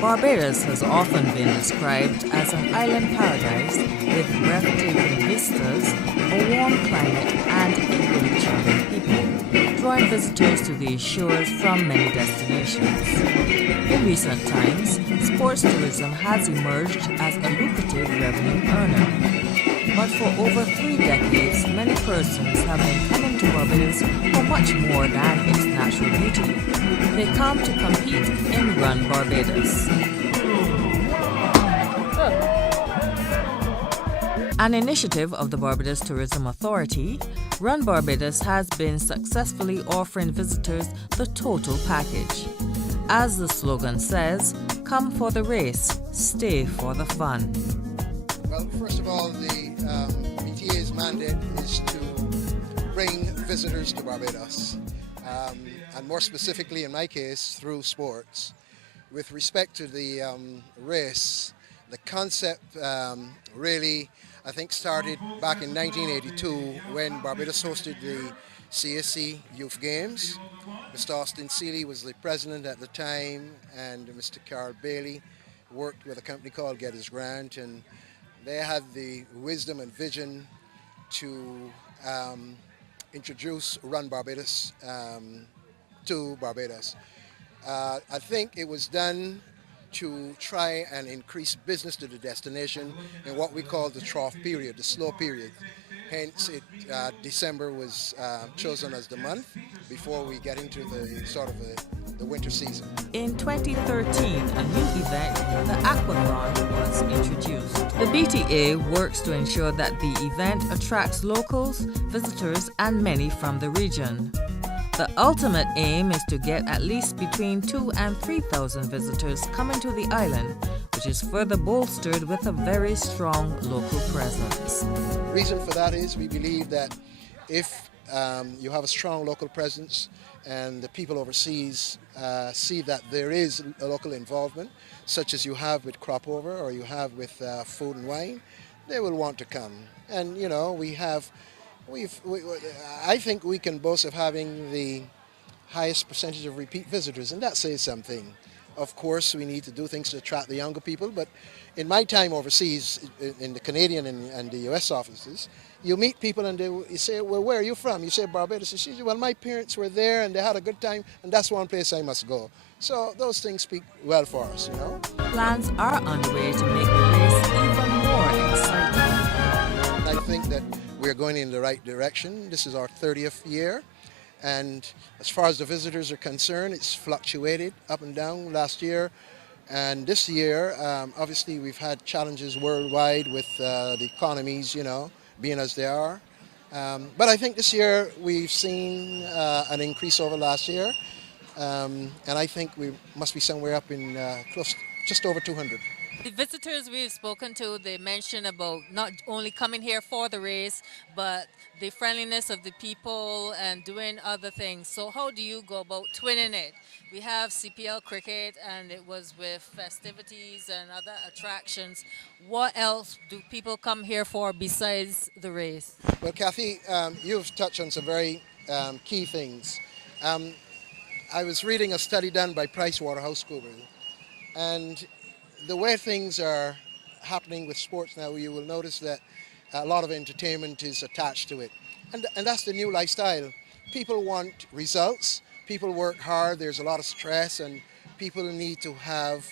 Barbados has often been described as an island paradise with breathtaking vistas, a warm climate, and equally charming people, drawing visitors to these shores from many destinations. In recent times, sports tourism has emerged as a lucrative revenue earner. But for over 3 decades, many persons have been coming to Barbados for much more than its natural beauty. They come to compete in Run Barbados. An initiative of the Barbados Tourism Authority, Run Barbados has been successfully offering visitors the total package. As the slogan says, come for the race, stay for the fun. Well, first of all, the BTA's mandate is to bring visitors to Barbados, and more specifically in my case, through sports. With respect to the race, the concept really, I think, started back in 1982 when Barbados hosted the CAC Youth Games. Mr. Austin Seeley was the president at the time, and Mr. Carl Bailey worked with a company called Gettys Grant, and they had the wisdom and vision to introduce Run Barbados to Barbados. I think it was done to try and increase business to the destination in what we call the trough period, the slow period. Hence, December was chosen as the month before we get into the sort of the winter season. In 2013, a new event, the Aquathon, was introduced. The BTA works to ensure that the event attracts locals, visitors, and many from the region. The ultimate aim is to get at least between 2,000 and 3,000 visitors coming to the island, which is further bolstered with a very strong local presence. The reason for that is we believe that if you have a strong local presence and the people overseas see that there is a local involvement, such as you have with crop over or you have with food and wine, they will want to come. And you know, I think we can boast of having the highest percentage of repeat visitors, and that says something. Of course, we need to do things to attract the younger people, but in my time overseas, in the Canadian and the US offices, you meet people and you say, well, where are you from? You say Barbados. You say, well, my parents were there and they had a good time, and that's one place I must go. So those things speak well for us, you know. Plans are underway to make the race even more exciting. I think that we're going in the right direction. This is our 30th year, and as far as the visitors are concerned, it's fluctuated up and down last year. And this year, obviously, we've had challenges worldwide with the economies, you know, being as they are. But I think this year we've seen an increase over last year, and I think we must be somewhere up in just over 200. The visitors we've spoken to, they mention about not only coming here for the race, but the friendliness of the people and doing other things. So how do you go about twinning it? We have CPL cricket, and it was with festivities and other attractions. What else do people come here for besides the race? Well, Kathy, you've touched on some very key things. I was reading a study done by PricewaterhouseCoopers, and the way things are happening with sports now, you will notice that a lot of entertainment is attached to it. And that's the new lifestyle. People want results. People work hard. There's a lot of stress, and people need to have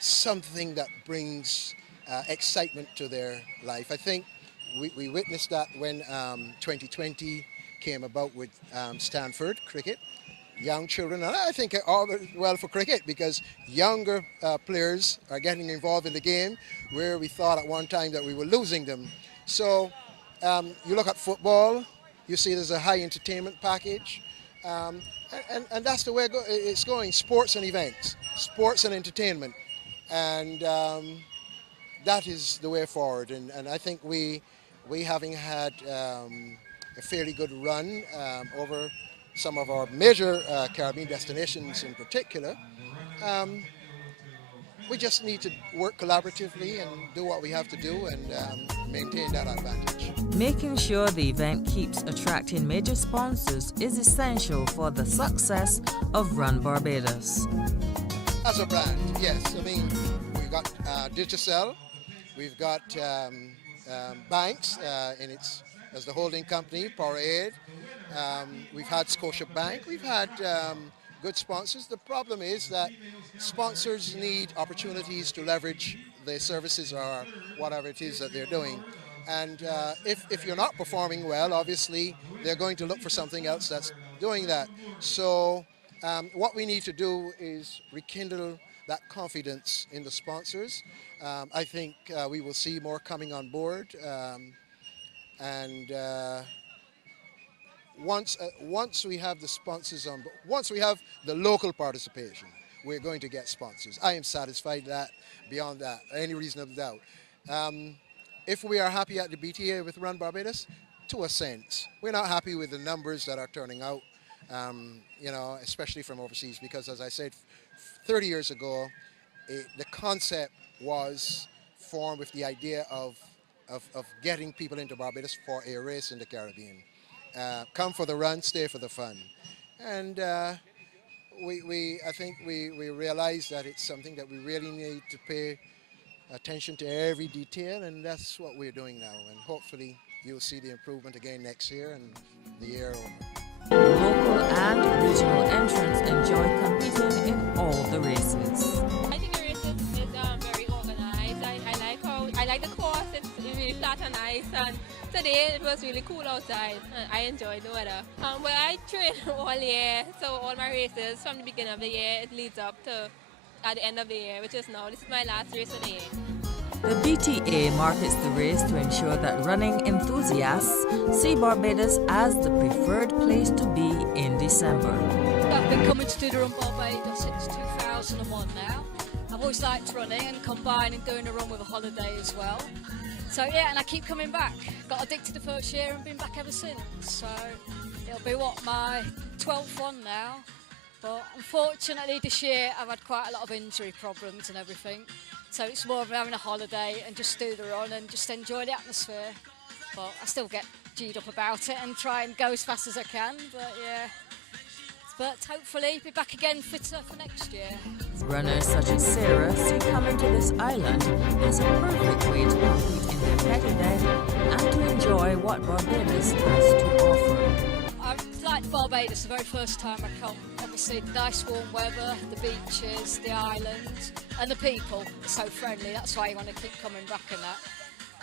something that brings excitement to their life. I think we witnessed that when 2020 came about with Stanford cricket. Young children, and I think all well for cricket, because younger players are getting involved in the game where we thought at one time that we were losing them. So you look at football, you see there's a high entertainment package, and that's the way it's going. Sports and events, sports and entertainment, and that is the way forward. And I think we having had a fairly good run over some of our major Caribbean destinations in particular, we just need to work collaboratively and do what we have to do and maintain that advantage. Making sure the event keeps attracting major sponsors is essential for the success of Run Barbados. As a brand, yes. I mean, we've got Digicel, we've got banks as the holding company, Power Aid. We've had Scotia Bank. We've had good sponsors. The problem is that sponsors need opportunities to leverage their services or whatever it is that they're doing. And if you're not performing well, obviously, they're going to look for something else that's doing that. So what we need to do is rekindle that confidence in the sponsors. I think we will see more coming on board. And once we have the sponsors on, once we have the local participation, we're going to get sponsors. I am satisfied that beyond that, any reasonable doubt. If we are happy at the BTA with Run Barbados, to a sense, we're not happy with the numbers that are turning out, especially from overseas, because as I said, 30 years ago, the concept was formed with the idea of getting people into Barbados for a race in the Caribbean. Come for the run, stay for the fun. And I think we realize that it's something that we really need to pay attention to every detail, and that's what we're doing now. And hopefully you'll see the improvement again next year and the year over. Local and regional entrants enjoy competing in all the races. I think the race is very organized. I like the course. It's really flat and nice, and today it was really cool outside. And I enjoyed the weather. Well, I train all year, so all my races from the beginning of the year it leads up to at the end of the year, which is now. This is my last race of the year. The BTA markets the race to ensure that running enthusiasts see Barbados as the preferred place to be in December. I've been coming to do the Run Barbados since 2001 now. I've always liked running and combining doing a run with a holiday as well. So yeah, and I keep coming back. Got addicted the first year and been back ever since. So it'll be my 12th one now. But unfortunately this year I've had quite a lot of injury problems and everything. So it's more of having a holiday and just do the run and just enjoy the atmosphere. But I still get G'd up about it and try and go as fast as I can. But yeah, but hopefully be back again fitter for next year. Runners such as Sarah see coming to this island as a perfect way to compete in their petty day and to enjoy what Barbados has to offer. I liked Barbados the very first time I come. Obviously the nice warm weather, the beaches, the islands and the people are so friendly. That's why you want to keep coming back and that.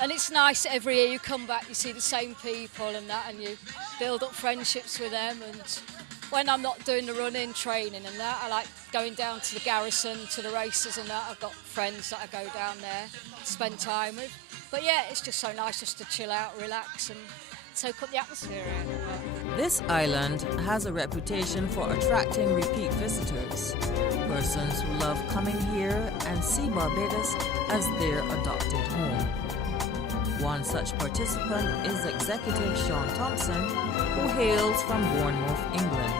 And it's nice every year you come back, you see the same people and that, and you build up friendships with them. And when I'm not doing the running, training and that, I like going down to the garrison, to the races and that. I've got friends that I go down there to spend time with. But yeah, it's just so nice just to chill out, relax and soak up the atmosphere. This island has a reputation for attracting repeat visitors, persons who love coming here and see Barbados as their adopted home. One such participant is Executive Sean Thompson, who hails from Bournemouth, England.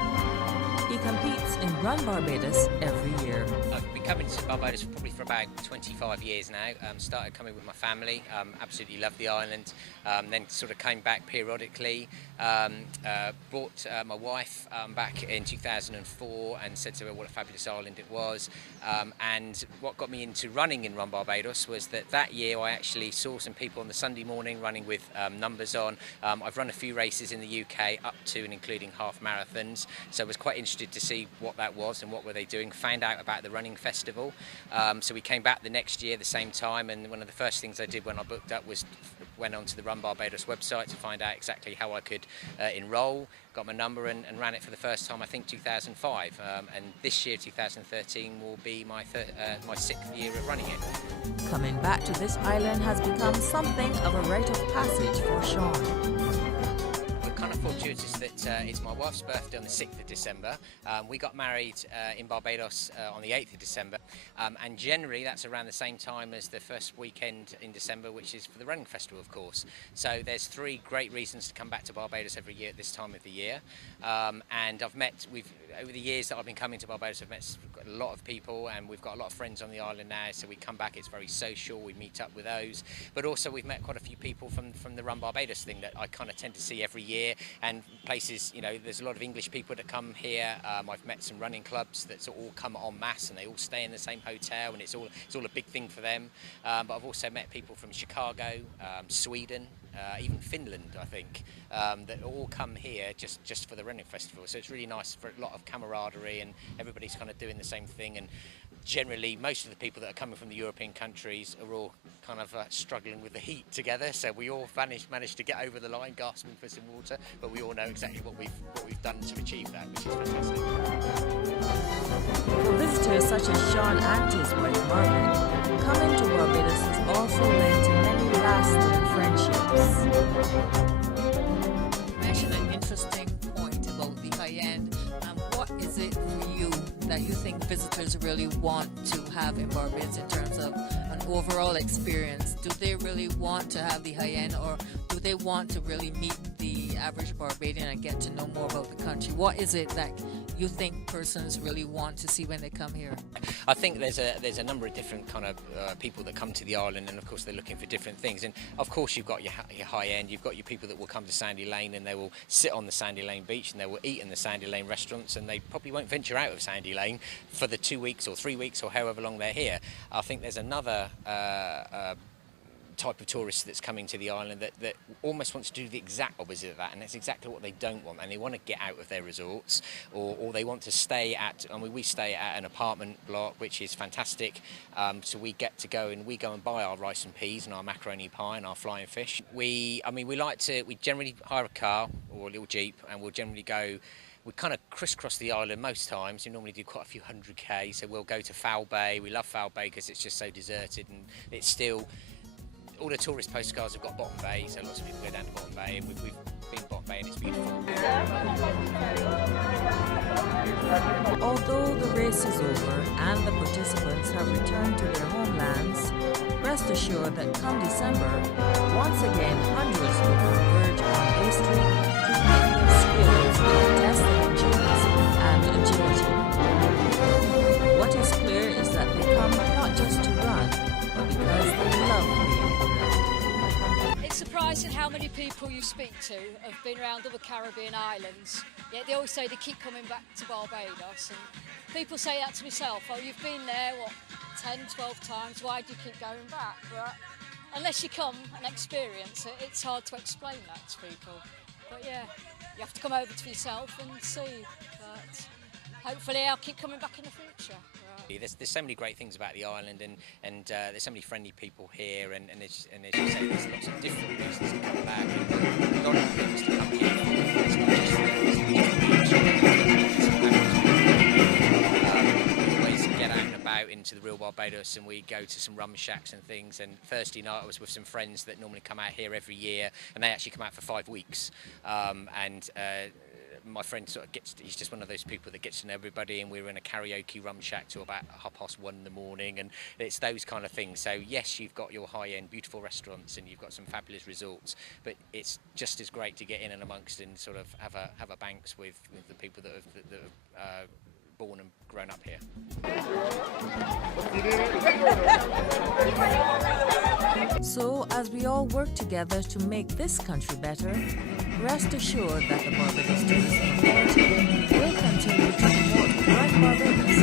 He competes in Run Barbados every year. I've been coming to Barbados probably for about 25 years now. Started coming with my family, absolutely love the island, then sort of came back periodically. Brought my wife back in 2004 and said to her what a fabulous island it was. And what got me into running in Run Barbados was that year I actually saw some people on the Sunday morning running with numbers on. I've run a few races in the UK up to and including half marathons, so I was quite interested to see what that was and what were they doing. Found out about the running festival, so we came back the next year the same time, and one of the first things I did when I booked up was went onto the Run Barbados website to find out exactly how I could enrol, got my number and ran it for the first time I think 2005, and this year 2013 will be my 6th year of running it. Coming back to this island has become something of a rite of passage for Sean. We're kind of fortuitous that it's my wife's birthday on the 6th of December. We got married in Barbados on the 8th of December, and generally that's around the same time as the first weekend in December, which is for the running festival, of course. So there's 3 great reasons to come back to Barbados every year at this time of the year, and we've over the years that I've been coming to Barbados, I've met a lot of people, and we've got a lot of friends on the island now. So we come back; it's very social. We meet up with those, but also we've met quite a few people from the Run Barbados thing that I kind of tend to see every year. And places, you know, there's a lot of English people that come here. I've met some running clubs that all come en masse, and they all stay in the same hotel, and it's all a big thing for them. But I've also met people from Chicago, Sweden, even Finland, I think, that all come here just for the running festival. So it's really nice for a lot of camaraderie, and everybody's kind of doing the same thing. And generally, most of the people that are coming from the European countries are all kind of struggling with the heat together. So we all managed to get over the line, gasping for some water, but we all know exactly what we've done to achieve that, which is fantastic. For visitors such as Sean and his wife Margaret, coming to Barbados has also led to many lasting friendships. You mentioned an interesting point about the high end. What is it for you that you think visitors really want to have in Barbados in terms of an overall experience? Do they really want to have the high end, or do they want to really meet the average Barbadian and get to know more about the country? What is it that you think persons really want to see when they come here? I think there's a number of different kind of people that come to the island, and of course they're looking for different things. And of course you've got your high end, you've got your people that will come to Sandy Lane and they will sit on the Sandy Lane beach and they will eat in the Sandy Lane restaurants, and they probably won't venture out of Sandy Lane for the 2 weeks or 3 weeks or however long they're here. I think there's another type of tourist that's coming to the island that almost wants to do the exact opposite of that, and that's exactly what they don't want, and they want to get out of their resorts, or they want to stay at, I mean, we stay at an apartment block, which is fantastic. So we get to go and buy our rice and peas and our macaroni pie and our flying fish. We generally hire a car or a little Jeep, and we'll generally go. We kind of crisscross the island most times. We normally do quite a few 100k, so we'll go to Foul Bay. We love Foul Bay because it's just so deserted, and it's still, all the tourist postcards have got Bottom Bay, so lots of people go down to Bottom Bay, and we've been Bottom Bay and it's beautiful. Although the race is over and the participants have returned to their homelands, rest assured that come December, once again hundreds will converge on A Street to hone their skills of testing endurance and agility. What is clear is that they come not just to run, but because they love being here. It's surprising how many people you speak to have been around other Caribbean islands, yet they always say they keep coming back to Barbados. And people say that to myself, oh, you've been there, 10, 12 times, why do you keep going back? But unless you come and experience it, it's hard to explain that to people. But yeah, you have to come over to yourself and see. But hopefully I'll keep coming back in the future. There's so many great things about the island, and there's so many friendly people here, and as you say, there's lots of different reasons to come back, and a lot of things to come here for. It's not just we always get out and about into the real Barbados, and we go to some rum shacks and things. And Thursday night I was with some friends that normally come out here every year, and they actually come out for 5 weeks. My friend he's just one of those people that gets to know everybody, and we were in a karaoke rum shack till about 1:30 in the morning, and it's those kind of things. So yes, you've got your high-end beautiful restaurants and you've got some fabulous resorts, but it's just as great to get in and amongst and sort of have a banks with the people that have born and grown up here. So, as we all work together to make this country better, rest assured that the Barbados Tourism Authority will continue to promote Run Barbados